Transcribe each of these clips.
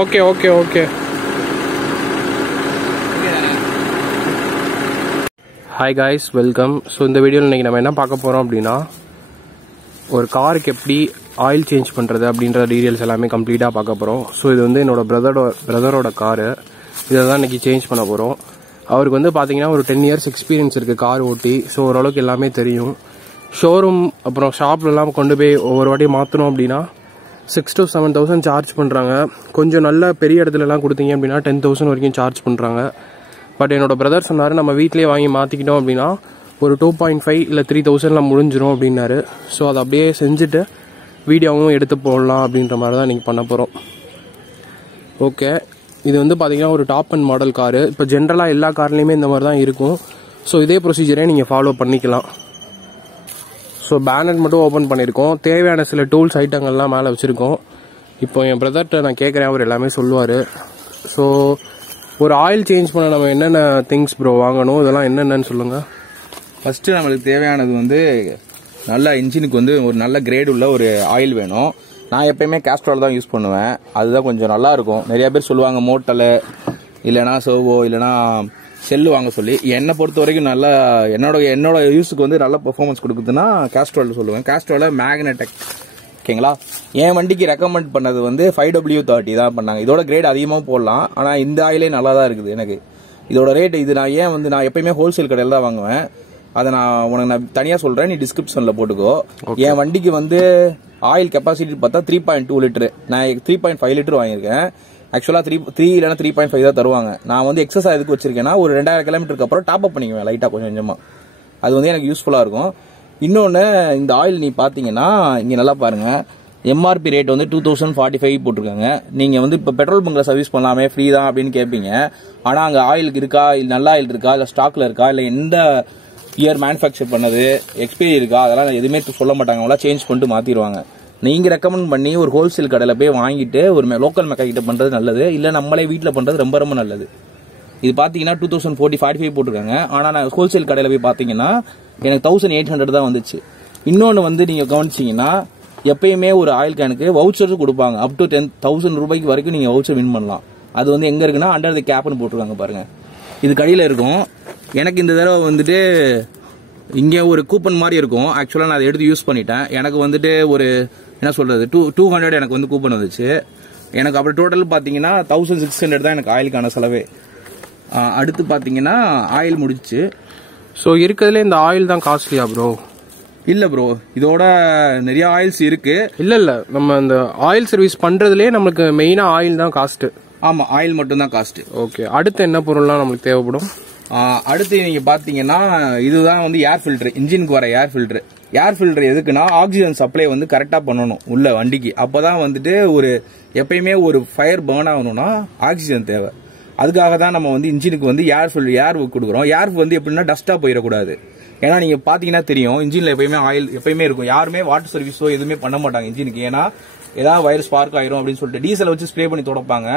Okay okay okay. Hi guys, welcome. So இந்த வீடியோவில் இன்றைக்கி நம்ம என்ன பார்க்க போகிறோம் அப்படின்னா, ஒரு காருக்கு எப்படி ஆயில் சேஞ்ச் பண்ணுறது அப்படின்ற டீட்டெயில்ஸ் எல்லாமே கம்ப்ளீட்டாக பார்க்க போகிறோம். ஸோ இது வந்து என்னோடய பிரதரோட காரு. இதை தான் இன்றைக்கி சேஞ்ச் பண்ண போகிறோம். அவருக்கு வந்து பார்த்தீங்கன்னா ஒரு 10 years எக்ஸ்பீரியன்ஸ் இருக்குது கார் ஓட்டி. ஸோ ஓரளவுக்கு எல்லாமே தெரியும். ஷோரூம் அப்புறம் ஷாப்லலாம் கொண்டு போய் ஒவ்வொரு வாட்டி மாற்றணும் அப்படின்னா 6,000 to 7,000 சார்ஜ் பண்ணுறாங்க. கொஞ்சம் நல்ல பெரிய இடத்துலலாம் கொடுத்தீங்க அப்படின்னா 10,000 வரைக்கும் சார்ஜ் பண்ணுறாங்க. பட் என்னோட பிரதர் சொன்னார், நம்ம வீட்லேயே வாங்கி மாற்றிக்கிட்டோம் அப்படின்னா ஒரு 2.5 இல்லை 3,000 முடிஞ்சிடும் அப்படின்னாரு. ஸோ அதை அப்படியே செஞ்சுட்டு வீடியோவும் எடுத்து போடலாம் அப்படின்ற மாதிரி தான் இன்றைக்கி பண்ண போகிறோம். ஓகே, இது வந்து பார்த்தீங்கன்னா ஒரு டாப் அண்ட் மாடல் காரு. இப்போ ஜென்ரலாக எல்லா கார்லேயுமே இந்த மாதிரி தான் இருக்கும். ஸோ இதே ப்ரொசீஜரே நீங்கள் ஃபாலோ பண்ணிக்கலாம். ஸோ பேனட் மட்டும் ஓப்பன் பண்ணியிருக்கோம். தேவையான சில டூல்ஸ் ஐட்டங்கள்லாம் மேலே வச்சுருக்கோம். இப்போ என் பிரதர்கிட்ட நான் கேட்குறேன், அவர் எல்லாமே சொல்லுவார். ஸோ ஒரு ஆயில் சேஞ்ச் பண்ண நம்ம என்னென்ன திங்ஸ் ப்ரோ வாங்கணும், இதெல்லாம் என்னென்னு சொல்லுங்கள். ஃபஸ்ட்டு நம்மளுக்கு தேவையானது வந்து நல்ல இன்ஜினுக்கு வந்து ஒரு நல்ல கிரேட் உள்ள ஒரு ஆயில் வேணும். நான் எப்பயுமே காஸ்ட்ரால் தான் யூஸ் பண்ணுவேன். அதுதான் கொஞ்சம் நல்லாயிருக்கும். நிறையா பேர் சொல்லுவாங்க மோட்டலு இல்லைனா சோவோ இல்லைனா செல்லு வாங்க சொல்லி. என்னை பொறுத்த வரைக்கும் நல்லா என்னோட யூஸுக்கு வந்து நல்ல பெர்ஃபார்மன்ஸ் கொடுக்குதுன்னா காஸ்ட்ரால் சொல்லுவேன். காஸ்ட்ரால மேக்னெடெக். ஓகேங்களா. என் வண்டிக்கு ரெக்கமெண்ட் பண்ணது வந்து 5W30 தான் பண்ணாங்க. இதோட கிரேட் அதிகமாக போடலாம், ஆனால் இந்த ஆயிலே நல்லா தான் இருக்குது எனக்கு. இதோட ரேட் இது நான் எப்பயுமே ஹோல்சேல் கடையில் தான் வாங்குவேன். அதை நான் தனியாக சொல்கிறேன், நீ டிஸ்கிரிப்ஷனில் போட்டுக்கோ. என் வண்டிக்கு வந்து ஆயில் கெப்பாசிட்டி பார்த்தா 3.2 லிட்டரு. நான் 3.5 லிட்டர் வாங்கியிருக்கேன். ஆக்சுவலாக 3 இல்லைனா 3.5 தான் தருவாங்க. நான் வந்து எக்ஸஸா எதுக்கு வச்சிருக்கேன்னா, ஒரு 2000 கிலோமீட்டருக்கு அப்புறம் டாப் அப் பண்ணிக்குவேன் லைட்டாக கொஞ்சம் கொஞ்சமாக. அது வந்து எனக்கு யூஸ்ஃபுல்லாக இருக்கும். இன்னொன்று, இந்த ஆயில் நீ பார்த்தீங்கன்னா இங்கே நல்லா பாருங்க, எம்ஆர்பி ரேட் வந்து 2045 போட்டிருக்காங்க. நீங்கள் வந்து இப்போ பெட்ரோல் பங்கில் சர்வீஸ் பண்ணலாமே ஃப்ரீ தான் அப்படின்னு கேட்பீங்க. ஆனால் அங்கே ஆயிலுக்கு இருக்கா, இல்லை நல்ல ஆயில் இருக்கா, இல்லை ஸ்டாக்ல இருக்கா, இல்லை எந்த இயர் மேனுஃபேக்சர் பண்ணது எக்ஸ்பைரி இருக்கா, அதெல்லாம் எதுவுமே சொல்ல மாட்டாங்க. அவங்களாம் சேஞ்ச் பண்ணிட்டு மாற்றிடுவாங்க. நீங்கள் ரெக்கமெண்ட் பண்ணி ஒரு ஹோல்சேல் கடையில் போய் வாங்கிட்டு ஒரு லோக்கல் மெக்கானிக்கிட்ட பண்ணுறது நல்லது. இல்லை நம்மளே வீட்டில் பண்ணுறது ரொம்ப ரொம்ப நல்லது. இது பார்த்தீங்கன்னா 2045 போட்டிருக்காங்க. ஆனால் நான் ஹோல்சேல் கடையில் போய் பார்த்தீங்கன்னா எனக்கு 1800 தான் வந்துச்சு. இன்னொன்று வந்து நீங்கள் கவனிச்சிங்கன்னா, எப்பயுமே ஒரு ஆயில் கேனுக்கு வவுச்சர்ஸ் கொடுப்பாங்க. அப் டு 10,000 ரூபாய்க்கு வரைக்கும் நீங்கள் வவுச்சர் வின் பண்ணலாம். அது வந்து எங்கே இருக்குன்னா அண்டர் தி கேப்னு போட்டிருக்காங்க பாருங்க. இது கடையில் இருக்கும். எனக்கு இந்த தடவை வந்துட்டு இங்கே ஒரு கூப்பன் மாதிரி இருக்கும். ஆக்சுவலாக நான் அதை எடுத்து யூஸ் பண்ணிட்டேன். எனக்கு வந்துட்டு ஒரு என்ன சொல்றது 200 எனக்கு வந்து கூப்பன் வந்துச்சு. எனக்கு அப்புறம் டோட்டல் பார்த்தீங்கன்னா 1600 தான் எனக்கு ஆயிலுக்கான செலவே. அடுத்து பார்த்தீங்கன்னா ஆயில் முடிச்சு. ஸோ இருக்கிறதுல இந்த ஆயில் தான் காஸ்ட்லியா ப்ரோ? இல்லை ப்ரோ, இதோட நிறைய ஆயில்ஸ் இருக்கு. இல்லை நம்ம இந்த ஆயில் சர்வீஸ் பண்றதுலேயே நம்மளுக்கு மெயினாக ஆயில் தான் காஸ்ட். ஆமாம், ஆயில் மட்டும் தான் காஸ்ட். ஓகே, அடுத்து என்ன பொருள்லாம் நம்மளுக்கு தேவைப்படும்? அடுத்து நீங்க பாத்தீங்கன்னா இதுதான் வந்து ஏர் ஃபில்டர். இன்ஜினுக்கு வர ஏர் ஃபில்டர். ஏர் ஃபில்டர் எதுக்குன்னா, ஆக்சிஜன் சப்ளை வந்து கரெக்டா பண்ணணும் உள்ள வண்டிக்கு. அப்பதான் வந்துட்டு ஒரு எப்பயுமே ஒரு ஃபயர் பர்ன் ஆகணும்னா ஆக்சிஜன் தேவை. அதுக்காக தான் நம்ம வந்து இன்ஜினுக்கு வந்து ஏர் கொடுக்குறோம். ஏர் வந்து எப்படின்னா டஸ்டா போயிடக்கூடாது. ஏன்னா நீங்க பாத்தீங்கன்னா தெரியும், இன்ஜின்ல எப்பயுமே ஆயில் எப்பயுமே இருக்கும். யாருமே வாட்டர் சர்வீஸோ எதுவுமே பண்ண மாட்டாங்க இன்ஜினுக்கு. ஏன்னா ஏதாவது வைரஸ் ஸ்பார்க் ஆயிரும் அப்படின்னு சொல்லிட்டு டீசலை வச்சு ஸ்ப்ரே பண்ணி தொடப்பாங்க.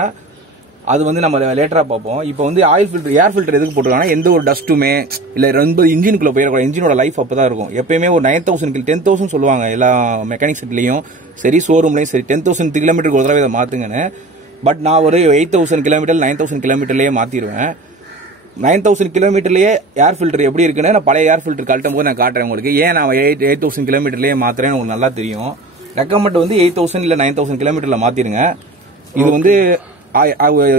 அது வந்து நம்ம லேட்டரா பார்ப்போம். இப்போ வந்து ஆயில் ஃபில்டர் ஏர் ஃபில்டர் எதுக்கு போட்டுருக்காங்கன்னா, எந்த ஒரு டஸ்ட்டுமே இல்லை ரொம்ப இன்ஜினுக்குள்ள போயிடக்கூடாது. இன்ஜினோட லைஃப் அப்பதான் இருக்கும். எப்பயுமே ஒரு 9,000 10,000 சொல்லுவாங்க எல்லா மெக்கானிக் செட்லையும் சரி, ஷோரூம்லையும் சரி, 10,000 கிலோமீட்டருக்கு ஒரு தடவை இதை மாத்துங்கன்னு. பட் நான் ஒரு 8,000 கிலோமீட்டர் 9,000 கிலோமீட்டர்லயே மாத்திடுவேன். 9,000 கிலோமீட்டர்லயே ஏர் ஃபில்டர் எப்படி இருக்குன்னு நான் பழைய ஏர் ஃபில்டர் கழட்டும் போது நான் காட்டுறேன் உங்களுக்கு. ஏன் நான் 8,000 கிலோமீட்டர்லயே மாத்துறேன்னு உங்களுக்கு நல்லா தெரியும். ரெக்கமெண்ட் வந்து 8,000 இல்ல 9,000 கிலோமீட்டர்ல மாத்திருங்க. இது வந்து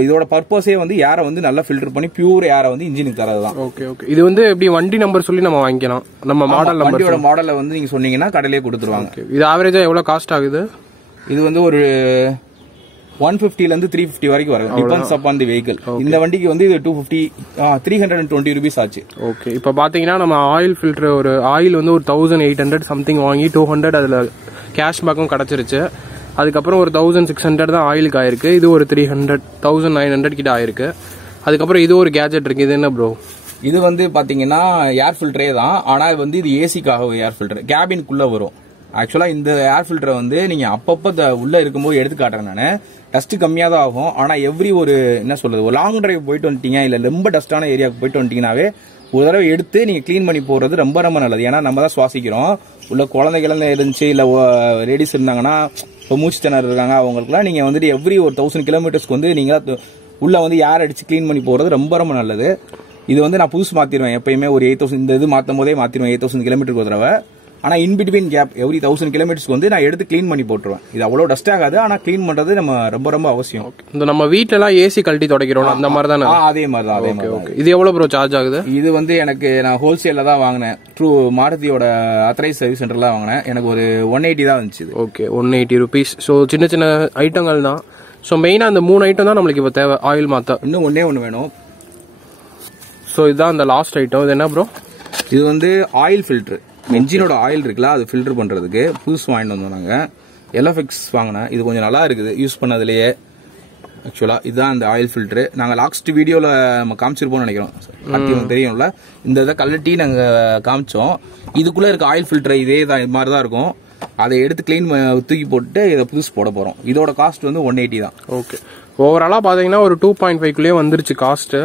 இதோட பர்பஸே வந்து ஏரை வந்து நல்லா ஃபில்டர் பண்ணி பியூர் ஏரை வந்து இன்ஜினுக்கு தரதுதான். Okay okay. இது வந்து எப்படி வண்டி நம்பர் சொல்லி நம்ம வாங்கிக்கலாம். நம்ம மாடல் நம்பர், வண்டியோட மாடலை வந்து நீங்க சொன்னீங்கன்னா கடையிலே கொடுத்துருவாங்க. இது ஆவரேஜா எவ்வளவு காஸ்ட் ஆகுது? இது வந்து ஒரு 150 ல இருந்து 350 வரைக்கும் வரும். டிபெண்ட்ஸ் அப்பான் தி வெஹிக்கிள். இந்த வண்டிக்கு வந்து இது 320 ரூபீஸ் ஆச்சு. ஓகே, இப்போ பாத்தீங்கன்னா நம்ம ஆயில் ஃபில்டர் ஒரு ஆயில் வந்து ஒரு 1800 சம்திங் வாங்கி 200 அதுல கேஷ் பேக்கும் கிடைச்சிருச்சு. அதுக்கப்புறம் ஒரு 1600 தான் ஆயிலுக்கு ஆயிருக்கு. இது ஒரு 300 1900 கிட்ட ஆயிருக்கு. அதுக்கப்புறம் இது ஒரு கேஜெட் இருக்கு. இது என்ன ப்ரோ? இது வந்து பாத்தீங்கன்னா ஏர் ஃபில்டரே தான். ஆனா வந்து இது ஏசிக்காக ஏர் ஃபில்டர் கேபினுக்குள்ள வரும். ஆக்சுவலா இந்த ஏர் ஃபில்டரை வந்து நீங்க அப்பப்ப உள்ள இருக்கும்போது எடுத்து காட்டுறேன் நானு. டஸ்ட் கம்மியா தான் ஆகும். ஆனா எவ்ரி ஒரு என்ன சொல்றது, ஒரு லாங் டிரைவ் போயிட்டு வந்துட்டீங்க, இல்ல ரொம்ப டஸ்டான ஏரியாவுக்கு போயிட்டு வந்துட்டீங்கன்னாவே ஒரு தடவை எடுத்து நீங்க கிளீன் பண்ணி போறது ரொம்ப ரொம்ப நல்லது. ஏன்னா நம்ம தான் சுவாசிக்கிறோம். உள்ள குழந்தைகள் இருந்துச்சு, இல்ல லேடிஸ் இருந்தாங்கன்னா இப்போ மூச்சு திணறல் இருக்காங்க அவங்களுக்குலாம் நீங்கள் வந்துட்டு எவ்ரி ஒரு 1000 கிலோமீட்டர்ஸ்க்கு வந்து நீங்கள் உள்ள வந்து ஏர் அடிச்சு க்ளீன் பண்ணி போகிறது ரொம்ப ரொம்ப நல்லது. இது வந்து நான் புதுசு மாற்றிடுவேன் எப்பயுமே ஒரு 8000 இந்த இது மாற்றும் போதே மாற்றிடுவேன் 8000 கிலோமீட்டருக்கு ஒரு தடவை. ஆனால் இன்பிட்வீன் கேப் எவ்ரி 1000 கிலோமீட்டர்ஸ்க்கு வந்து நான் எடுத்து க்ளீன் பண்ணி போட்டுருவேன். இது அவ்வளோ டஸ்ட் ஆகாது, ஆனால் க்ளீன் பண்ணுறது நம்ம ரொம்ப ரொம்ப அவசியம். இந்த நம்ம வீட்டிலலாம் ஏசி கழட்டி துடைக்கிறோம் அந்த மாதிரி தானே? அதே மாதிரி தான், அதே மாதிரி. இது எவ்வளோ ப்ரோ சார்ஜ் ஆகுது? இது வந்து எனக்கு நான் ஹோல்சேலில் தான் வாங்கினேன். ட்ரூ மாருதியோட அத்தரைஸ் சர்வீஸ் சென்டர்லாம் வாங்கினேன். எனக்கு ஒரு 180 தான் வந்துச்சு. Okay, 180 rupees. ஸோ சின்ன சின்ன ஐட்டங்கள் தான். ஸோ மெயினாக அந்த 3 ஐட்டம் தான் நம்மளுக்கு இப்போ தேவை ஆயில் மாற்ற. இன்னும் ஒன்று வேணும். ஸோ இதுதான் அந்த லாஸ்ட் ஐட்டம். இது என்ன ப்ரோ? இது வந்து ஆயில் ஃபில்ட்ரு. என்ஜினோட ஆயில் இருக்குல்ல, அது ஃபில்டர் பண்ணுறதுக்கு புதுசு வாங்கிட்டு வந்தோம் நாங்கள். எல்எஃப்எக்ஸ் வாங்கினேன். இது கொஞ்சம் நல்லா இருக்குது யூஸ் பண்ணதுலேயே. ஆக்சுவலாக இதுதான் அந்த ஆயில் ஃபில்ட்ரு. நாங்கள் லாஸ்ட் வீடியோவில் நம்ம காமிச்சிருப்போம்னு நினைக்கிறோம். அது தெரியும்ல, இந்த இதை கழட்டி நாங்கள் காமிச்சோம். இதுக்குள்ளே இருக்க ஆயில் ஃபில்டர் இதே தான், இது மாதிரி தான் இருக்கும். அதை எடுத்து க்ளீன் தூக்கி போட்டு இதை புதுசு போட போகிறோம். இதோட காஸ்ட் வந்து 180 தான். ஓகே, ஓவராலாக பார்த்தீங்கன்னா ஒரு 2.5 வந்துருச்சு காஸ்ட்டு.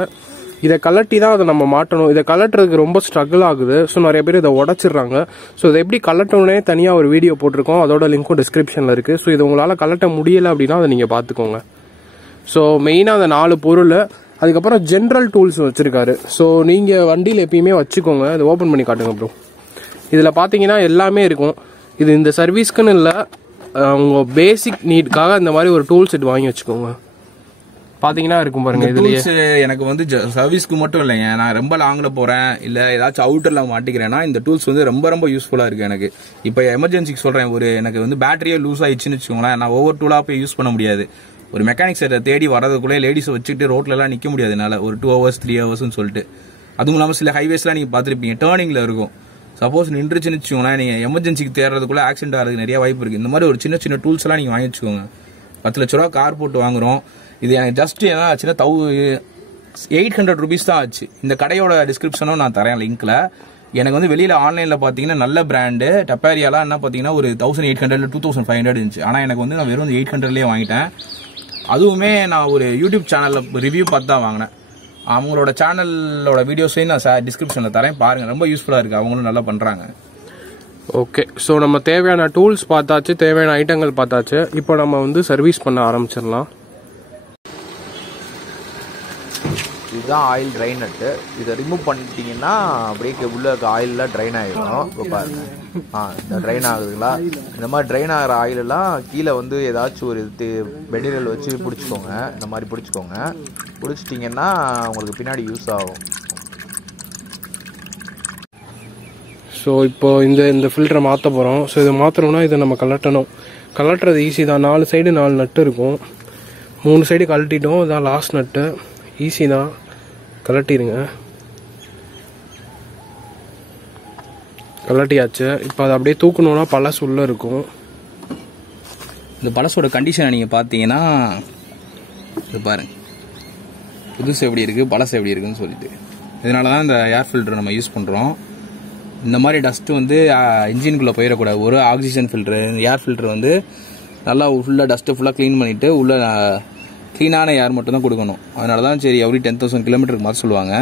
இதை கலட்டி தான் அதை நம்ம மாட்டணும். இதை கலட்டுறதுக்கு ரொம்ப ஸ்ட்ரகிள் ஆகுது. ஸோ நிறைய பேர் இதை உடச்சிடுறாங்க. ஸோ இதை எப்படி கலட்டணுன்னே தனியாக ஒரு வீடியோ போட்டிருக்கோம். அதோட லிங்க்கும் டிஸ்கிரிப்ஷனில் இருக்குது. ஸோ இது உங்களால் கலட்ட முடியலை அப்படின்னா அதை நீங்கள் பார்த்துக்கோங்க. ஸோ மெயினாக அந்த 4 பொருள், அதுக்கப்புறம் ஜென்ரல் டூல்ஸ் வச்சுருக்காரு. ஸோ நீங்கள் வண்டியில் எப்பயுமே வச்சுக்கோங்க. இதை ஓப்பன் பண்ணி காட்டுங்க ப்ரோ. இதில் பார்த்தீங்கன்னா எல்லாமே இருக்கும். இது இந்த சர்வீஸ்க்குன்னு இல்லை, உங்கள் பேசிக் நீட்காக இந்த மாதிரி ஒரு டூல் செட் வாங்கி வச்சுக்கோங்க. பாத்தீங்கன்னா இருக்கும் பாருங்க. இதுலயே எனக்கு வந்து சர்வீஸ்க்கு மட்டும் இல்லைங்க, நான் ரொம்ப லாங்ல போறேன் இல்ல ஏதாச்சும் அவுட்டர்ல மாட்டிக்கிறேன்னா இந்த டூல்ஸ் வந்து ரொம்ப ரொம்ப யூஸ்ஃபுல்லா இருக்கு எனக்கு. இப்போ எமர்ஜென்சிக்கு சொல்றேன், ஒரு எனக்கு வந்து பேட்டரியே லூஸ் ஆயிடுச்சுன்னு வச்சுக்கோங்களேன், நான் ஒவ்வொரு டூலா போய் யூஸ் பண்ண முடியாது. ஒரு மெக்கானிக் செட்டை தேடி வரதுக்குள்ளே லேடிஸை வச்சுட்டு ரோட்ல எல்லாம் நிக்க முடியாது என்னால, ஒரு 2 hours 3 hours சொல்லிட்டு. அதுவும் இல்லாமல் சில ஹைவேஸ்லாம் நீங்க பாத்துருப்பீங்க, டேர்னிங்ல இருக்கும். சப்போஸ் நின்றுச்சுன்னு வச்சுக்கோங்களேன், நீங்க எமர்ஜென்சிக்கு தேடுறதுக்குள்ள ஆக்சிடென்ட் ஆகிறதுக்கு நிறைய வாய்ப்பு இருக்கு. இந்த மாதிரி ஒரு சின்ன சின்ன டூல்ஸ் எல்லாம் நீங்க வாங்கி வச்சுக்கோங்க. 10 லட்ச ரூபா கார் போட்டு வாங்குறோம். இது எனக்கு ஜஸ்ட் என்ன ஆச்சுன்னா 800 rupees தான் ஆச்சு. இந்த கடையோட டிஸ்கிரிப்ஷனும் நான் தரேன் லிங்க்ல. எனக்கு வந்து வெளியில ஆன்லைன்ல பாத்தீங்கன்னா நல்ல பிராண்டு டப்பாரியாலாம் என்ன பாத்தீங்கன்னா ஒரு 1800 2500 இருந்துச்சு. ஆனா எனக்கு வந்து நான் வெறும் 800லயே வாங்கிட்டேன். அதுவுமே நான் ஒரு யூடியூப் சேனல்ல ரிவ்யூ பார்த்து தான் வாங்கினேன். அவங்களோட சேனலோட வீடியோஸையும் நான் டிஸ்கிரிப்ஷன்ல தரேன், பாருங்க. ரொம்ப யூஸ்ஃபுல்லா இருக்கு, அவங்களும் நல்லா பண்றாங்க. ஓகே, ஸோ நம்ம தேவையான டூல்ஸ் பார்த்தாச்சு, தேவையான ஐட்டங்கள் பார்த்தாச்சு. இப்போ நம்ம வந்து சர்வீஸ் பண்ண ஆரம்பிச்சிடலாம். இதுதான் ஆயில் ட்ரைன் நட்டு. இதை ரிமூவ் பண்ணிட்டீங்கன்னா அப்படியே உள்ள இருக்க ஆயிலெலாம் ட்ரைன் ஆகிடும். இப்போ பாருங்க, இந்த ட்ரைன் ஆகுதுங்களா? இந்த மாதிரி ட்ரைன் ஆகிற ஆயிலெல்லாம் கீழே வந்து ஏதாச்சும் ஒரு மெட்டீரியல் வச்சு பிடிச்சிக்கோங்க. இந்த மாதிரி பிடிச்சிக்கோங்க. பிடிச்சிட்டிங்கன்னா உங்களுக்கு பின்னாடி யூஸ் ஆகும். ஸோ இப்போ இந்த ஃபில்டரை மாற்ற போகிறோம். ஸோ இதை மாற்றணும்னா இதை நம்ம கலட்டணும். கலட்டுறது ஈஸி தான். 4 சைடு 4 நட்டு இருக்கும். 3 சைடு கழட்டிட்டோம். இதான் லாஸ்ட் நட்டு. ஈஸி தான், கலட்டிடுங்க. கலட்டியாச்சு. இப்போ அதை அப்படியே தூக்கணும்னா பழசு உள்ள இருக்கும். இந்த பழசோட கண்டிஷனை நீங்கள் பார்த்தீங்கன்னா இது பாருங்க, புதுசு எப்படி இருக்குது பழசு எப்படி இருக்குன்னு சொல்லிட்டு. இதனால தான் இந்த ஏர் ஃபில்டர் நம்ம யூஸ் பண்ணுறோம். இந்த மாதிரி டஸ்ட்டு வந்து இன்ஜினுக்குள்ளே போயிடக்கூடாது. ஒரு ஆக்சிஜன் ஃபில்டரு, ஏர் ஃபில்டர் வந்து நல்லா ஃபுல்லாக டஸ்ட்டு ஃபுல்லாக க்ளீன் பண்ணிவிட்டு உள்ள க்ளீனான ஏர் மட்டும் தான் கொடுக்கணும். அதனால தான் சரி எவ்ரி 10,000 கிலோமீட்டருக்கு மாற்ற சொல்லுவாங்க.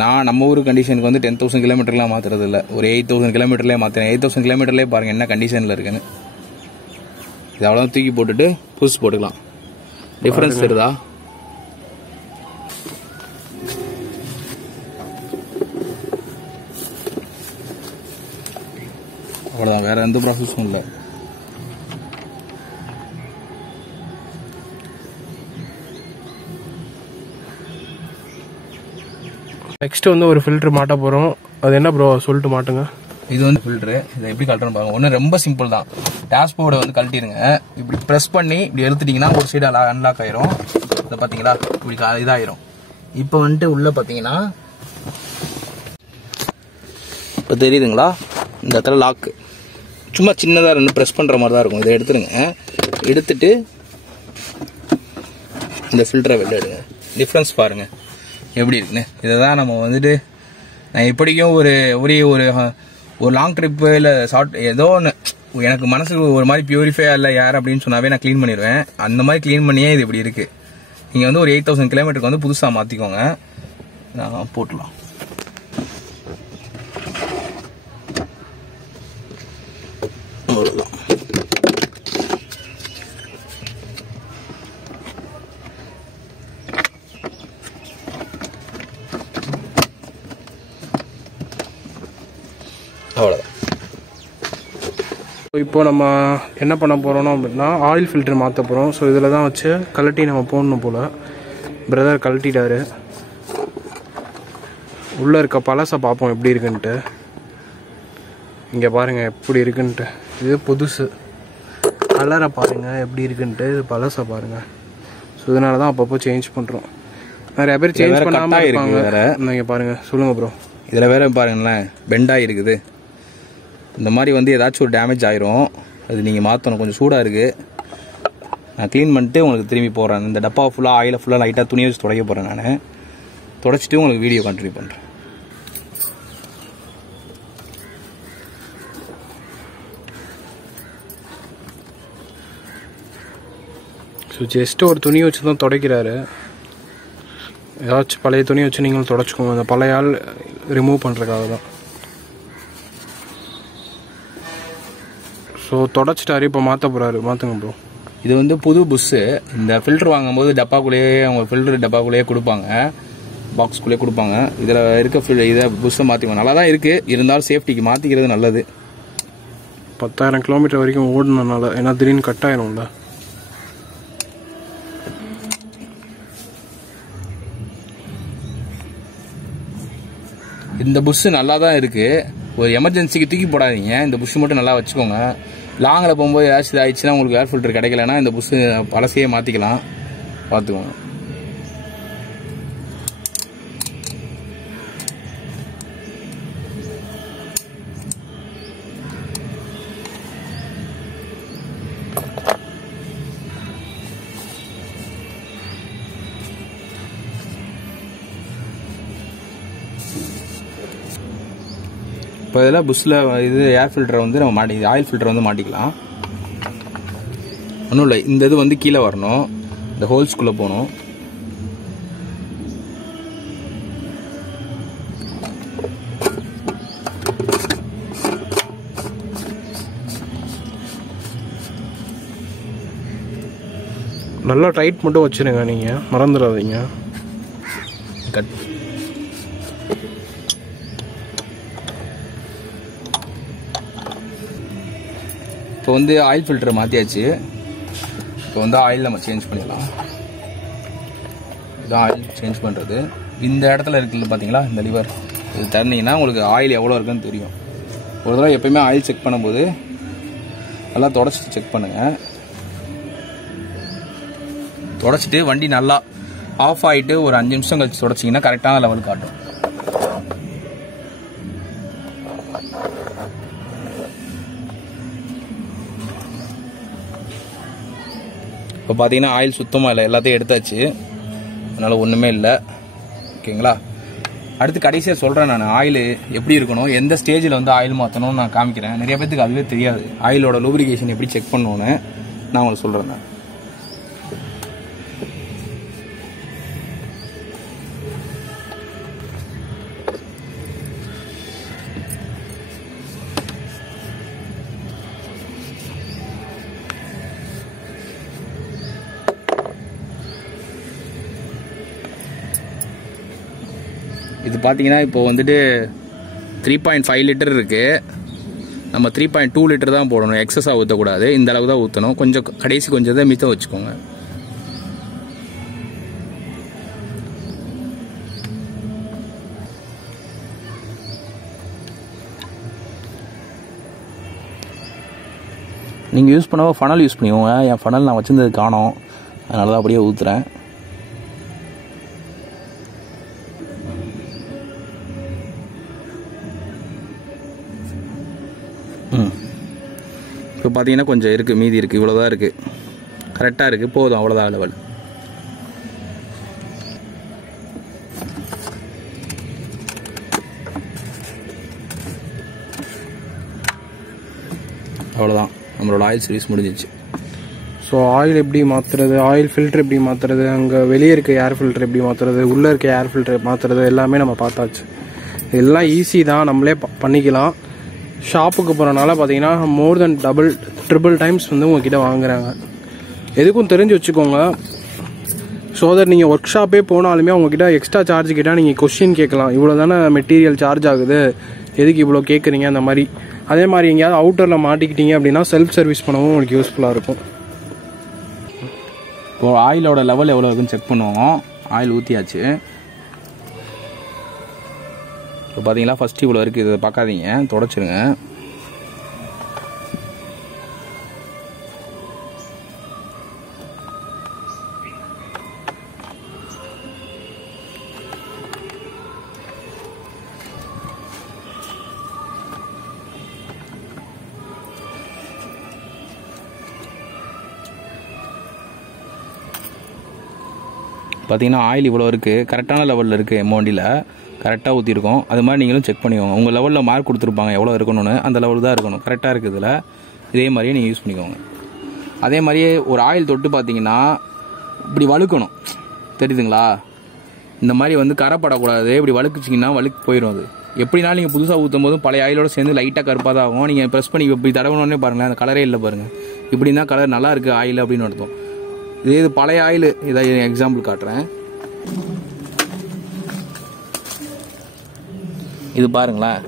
நான் நம்ம ஊர் கண்டிஷனுக்கு வந்து 10,000 கிலோமீட்டர்லாம் மாற்றுறது இல்லை, ஒரு 8,000 கிலோமீட்டர்லேயே மாற்றுறேன். 8,000 கிலோமீட்டர்லேயே பாருங்கள் என்ன கண்டிஷனில் இருக்குன்னு. இது அவ்வளோதான், தூக்கி போட்டுட்டு புதுசு போட்டுக்கலாம். டிஃப்ரென்ஸ் தெரியுதா? அவ்வளோதான், வேற எந்த ப்ராசஸும் இல்லை. நெக்ஸ்ட் வந்து ஒரு ஃபில்டர் மாட்ட போகிறோம். அது என்ன ப்ரோ சொல்லிட்டு மாட்டுங்க. இது வந்து ஃபில்டரு. இதை எப்படி கழட்டணும் பாருங்க. ஒன்றும் ரொம்ப சிம்பிள் தான். டேஷ்போர்டை வந்து கழட்டிடுங்க. இப்படி ப்ரெஸ் பண்ணி இப்படி எடுத்துட்டிங்கன்னா ஒரு சைடு அன்லாக் ஆயிரும். இதை பார்த்தீங்களா, இப்படி இதாயிரும். இப்போ வந்துட்டு உள்ள பார்த்தீங்கன்னா இப்போ தெரியுதுங்களா, இந்த இடத்துல லாக்கு சும்மா சின்னதாக 2 ப்ரெஸ் பண்ணுற மாதிரி தான் இருக்கும். இதை எடுத்துருங்க. எடுத்துட்டு இந்த ஃபில்டரை வெளில எடுங்க. டிஃப்ரென்ஸ் பாருங்கள் எப்படி இருக்குன்னு. இதை தான் நம்ம வந்துட்டு நான் எப்படிக்கும் ஒரு லாங் ட்ரிப்பு இல்லை ஷார்ட் ஏதோ ஒன்று எனக்கு மனசுக்கு ஒரு மாதிரி பியூரிஃபையாக இல்லை யார் அப்படின்னு சொன்னாவே நான் க்ளீன் பண்ணிடுவேன். அந்த மாதிரி க்ளீன் பண்ணியே இது இப்படி இருக்குது. நீங்கள் வந்து ஒரு 8,000 கிலோமீட்டருக்கு வந்து புதுசாக மாற்றிக்கோங்க. நான் போட்டலாம். அவ்வளோதான். இப்போ நம்ம என்ன பண்ண போகிறோம் அப்படின்னா ஆயில் ஃபில்டர் மாற்ற போகிறோம். ஸோ இதில் தான் வச்சு கழட்டி நம்ம போடணும் போல். பிரதர் கழட்டிட்டாரு. உள்ளே இருக்க பழசை பார்ப்போம் எப்படி இருக்குன்ட்டு. இங்கே பாருங்கள் எப்படி இருக்குன்ட்டு. இது புதுசு. கலரை பாருங்கள் எப்படி இருக்குன்ட்டு. இது பழசை பாருங்கள். ஸோ இதனால தான் அப்பப்போ சேஞ்ச் பண்ணுறோம். நிறைய பேர் சேஞ்ச் பண்ணாமல் இருப்பாங்க. இங்கே பாருங்கள். சொல்லுங்கள் ப்ரோ. இதில் வேறு பாருங்களேன் பெண்டாக இருக்குது. இந்த மாதிரி வந்து ஏதாச்சும் ஒரு டேமேஜ் ஆயிரும். அது நீங்கள் மாற்றணும். கொஞ்சம் சூடாக இருக்குது. நான் க்ளீன் பண்ணிட்டு உங்களுக்கு திரும்பி போகிறேன். இந்த டப்பா ஃபுல்லாக ஆயிலை ஃபுல்லாக லைட்டாக துணியை வச்சு துடைக்க போகிறேன். நான் துடைச்சிட்டு உங்களுக்கு வீடியோ கண்டினியூ பண்ணுறேன். ஸோ ஜஸ்ட்டு ஒரு துணி வச்சு தான் துடைக்கிறாரு. ஏதாச்சும் பழைய துணி வச்சு நீங்களும் துடைச்சிக்கோங்க. அந்த பழைய ஆள் ரிமூவ் பண்ணுறதுக்காக தான். ஸோ தொடச்சிட்டாரு. இப்போ மாற்ற போகிறாரு. மாற்றுங்க ப்ரோ. இது வந்து புது புஷ்ஷு. இந்த ஃபில்டர் வாங்கும்போது டப்பாக்குள்ளேயே அவங்க ஃபில்டர் டப்பாக்குள்ளேயே கொடுப்பாங்க. பாக்ஸ்குள்ளேயே கொடுப்பாங்க. இதில் இருக்க இதை புஷ்ஷை மாற்றிக்கணும். நல்லா தான் இருக்குது. இருந்தாலும் சேஃப்டிக்கு மாற்றிக்கிறது நல்லது. 10,000 கிலோமீட்டர் வரைக்கும் ஓடணுனால. ஏன்னா திடீர்னு கட் ஆயிரும்ல. இந்த புஷ்ஷு நல்லா தான் இருக்குது. ஒரு எமர்ஜென்சிக்கு தூக்கி போடாதீங்க. இந்த புஷ்ஷு மட்டும் நல்லா வச்சுக்கோங்க. லாங்கில் போகும்போது ஏதாச்சும் ஆயிடுச்சுன்னா உங்களுக்கு ஏர் ஃபில்டர் கிடைக்கலன்னா இந்த புஷ்ஷு பழசையே மாற்றிக்கலாம். பார்த்துக்கோங்க. இப்போ இதில் புஷ்ஷில் இது ஏர் ஃபில்டரை வந்து நம்ம ஆயில் ஃபில்டர் வந்து மாட்டிக்கலாம். ஒன்றும் இல்லை. இந்த இது வந்து கீழே வரணும். இந்த ஹோல்ஸ்குள்ளே போகணும். நல்லா டைட் மட்டும் வச்சுருங்க. நீங்கள் மறந்துடாதீங்க. கட். இப்போ வந்து ஆயில் ஃபில்டரை மாற்றியாச்சு. இப்போ வந்து ஆயில் நம்ம சேஞ்ச் பண்ணிடலாம். இதுதான் ஆயில் சேஞ்ச் பண்ணுறது. இந்த இடத்துல இருக்குல்ல பார்த்தீங்களா, இந்த லிவர் இது தரணிங்கன்னா உங்களுக்கு ஆயில் எவ்வளோ இருக்குன்னு தெரியும். ஒரு தடவை எப்பயுமே ஆயில் செக் பண்ணும்போது நல்லா தொடச்சிட்டு செக் பண்ணுங்கள். தொடச்சிட்டு வண்டி நல்லா ஆஃப் ஆகிட்டு ஒரு 5 நிமிஷம் கழிச்சு தொடச்சிங்கன்னா கரெக்டான லெவல் காட்டும். இப்போ பார்த்தீங்கன்னா ஆயில் சுத்தமாக இல்லை. எல்லாத்தையும் எடுத்தாச்சு. அதனால் ஒன்றுமே இல்லை. ஓகேங்களா. அடுத்து கடைசியாக சொல்கிறேன் நான் ஆயில் எப்படி இருக்கணும், எந்த ஸ்டேஜில் வந்து ஆயில் மாற்றணும்னு நான் காமிக்கிறேன். நிறைய பேருக்கு அதுவே தெரியாது. ஆயிலோட லூப்ரிகேஷன் எப்படி செக் பண்ணணுன்னு நான் உங்களுக்கு சொல்கிறேன். நான் இது பார்த்தீங்கன்னா இப்போ வந்துட்டு 3.5 லிட்டர் இருக்குது. நம்ம 3.2 லிட்டர் தான் போடணும். எக்ஸஸாக ஊற்றக்கூடாது. இந்த அளவு தான் ஊற்றணும். கொஞ்சம் கடைசி கொஞ்சம் தான் மித்த வச்சுக்கோங்க. நீங்கள் யூஸ் பண்ணவோ ஃபனல் யூஸ் பண்ணிக்கோங்க. என் ஃபனல் நான் வச்சுருந்தது காணோம். அதனால தான் அப்படியே ஊற்றுறேன். இப்போ பார்த்தீங்கன்னா கொஞ்சம் இருக்குது, மீதி இருக்குது. இவ்வளோதான் இருக்குது. கரெக்டாக இருக்குது. போதும். அவ்வளோதான் லெவல். அவ்வளோதான். நம்மளோட ஆயில் சர்வீஸ் முடிஞ்சிச்சு. ஸோ ஆயில் எப்படி மாற்றுறது, ஆயில் ஃபில்டர் எப்படி மாற்றுறது, அங்கே வெளியே இருக்க ஏர் ஃபில்டர் எப்படி மாற்றுறது, உள்ளே இருக்க ஏர் ஃபில்டர் மாற்றுறது எல்லாமே நம்ம பார்த்தாச்சு. எல்லாம் ஈஸி தான். நம்மளே பண்ணிக்கலாம். ஷாப்புக்கு போகிறனால பார்த்தீங்கன்னா மோர் தென் ட்ரிபிள் டைம்ஸ் வந்து உங்ககிட்ட வாங்குறாங்க. எதுக்கும் தெரிஞ்சு வச்சுக்கோங்க. ஸோ தட் நீங்கள் ஒர்க் ஷாப்பே போனாலுமே அவங்ககிட்ட எக்ஸ்ட்ரா சார்ஜ் கேட்டால் நீங்கள் கொஸ்டின் கேட்கலாம். இவ்வளோ தானே மெட்டீரியல் சார்ஜ் ஆகுது, எதுக்கு இவ்வளோ கேட்குறீங்க, அந்த மாதிரி அதே மாதிரி எங்கேயாவது அவுட்டரில் மாட்டிக்கிட்டீங்க அப்படின்னா செல்ஃப் சர்வீஸ் பண்ணவும் உங்களுக்கு யூஸ்ஃபுல்லாக இருக்கும். இப்போ ஆயிலோட லெவல் எவ்வளோ இருக்குன்னு செக் பண்ணுவோம். ஆயில் ஊற்றியாச்சு. இப்போ பார்த்தீங்களா ஃபஸ்ட்டு இவ்வளோ இருக்குது, இதை பார்க்காதீங்க, தொடச்சிருங்க. பார்த்தீங்கன்னா ஆயில் இவ்வளோ இருக்குது, கரெக்டான லெவலில் இருக்குது. எம்ஓண்டியில் கரெக்டாக ஊற்றிருக்கோம். அது மாதிரி நீங்களும் செக் பண்ணிக்கோங்க. உங்கள் லெவலில் மார்க் கொடுத்துருப்பாங்க எவ்வளோ இருக்கணும்னு, அந்த லெவல் தான் இருக்கணும். கரெக்டாக இருக்குது இதில். இதே மாதிரியே நீங்கள் யூஸ் பண்ணிக்கோங்க. அதே மாதிரியே ஒரு ஆயில் தொட்டு பார்த்தீங்கன்னா இப்படி வழுக்கணும், தெரியுதுங்களா? இந்த மாதிரி வந்து கரைப்படக்கூடாது. இப்படி வழுக்குச்சிங்கன்னா வழுக்கு போயிடும். அது எப்படினாலும் நீங்கள் புதுசாக ஊற்றும் போதும் பழைய ஆயிலோடு சேர்ந்து லைட்டாக கருப்பாக தான் ஆகும். நீங்கள் ப்ரெஸ் பண்ணி இப்படி தடவணுன்னே பாருங்களேன், அந்த கலரே இல்லை பாருங்கள். இப்படி தான் கலர் நல்லா இருக்குது ஆயில் அப்படின்னு அர்த்தம். இது பழைய ஆயில். இதை எக்ஸாம்பிள் காட்டுறேன். இது பாருங்களேன்,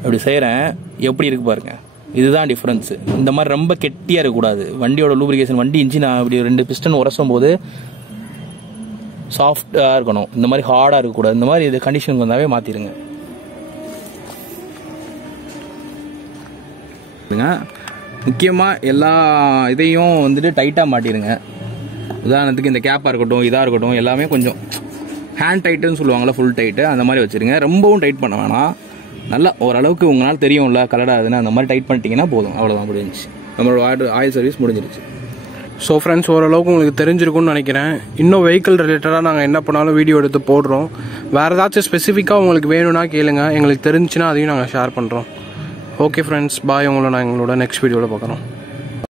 இப்படி செய்கிறேன், எப்படி இருக்கு பாருங்க. இதுதான் டிஃப்ரென்ஸு. இந்த மாதிரி ரொம்ப கெட்டியாக இருக்கக்கூடாது. வண்டியோட லூப்ரிகேஷன், வண்டி இன்ஜின் இப்படி 2 பிஸ்டன் உரசும் போது சாஃப்டாக இருக்கணும். இந்த மாதிரி ஹார்டாக இருக்கக்கூடாது. இந்த மாதிரி இது கண்டிஷனுக்கு வந்தாவே மாற்றிடுங்க. முக்கியமாக எல்லா இதையும் வந்துட்டு டைட்டாக மாட்டிடுங்க. உதாரணத்துக்கு இந்த கேப்பாக இருக்கட்டும், இதாக இருக்கட்டும், எல்லாமே கொஞ்சம் ஹேண்ட் டைட்டுன்னு சொல்லுவாங்களா, ஃபுல் டைட்டு, அந்த மாதிரி வச்சுருங்க. ரொம்பவும் டைட் பண்ண வேணாம். நல்லா ஓரளவுக்கு உங்களால் தெரியும்ல கலடாதுன்னு, அந்த மாதிரி டைட் பண்ணிட்டீங்கன்னா போதும். அவ்வளோதான், முடிஞ்சிச்சு. நம்மளோட ஆயில் சர்வீஸ் முடிஞ்சிருச்சு. ஸோ ஃப்ரெண்ட்ஸ், ஓரளவுக்கு உங்களுக்கு தெரிஞ்சிருக்கும்னு நினைக்கிறேன். இன்னும் வெஹிக்கிள் ரிலேட்டடாக நாங்கள் என்ன பண்ணாலும் வீடியோ எடுத்து போடுறோம். வேறு ஏதாச்சும் ஸ்பெசிஃபிக்காக உங்களுக்கு வேணும்னா கேளுங்க, எங்களுக்கு தெரிஞ்சுன்னா அதையும் நாங்கள் ஷேர் பண்ணுறோம். ஓகே ஃப்ரெண்ட்ஸ், பாய். உங்களை நான் எங்களோட நெக்ஸ்ட் வீடியோவில் பார்க்குறோம்.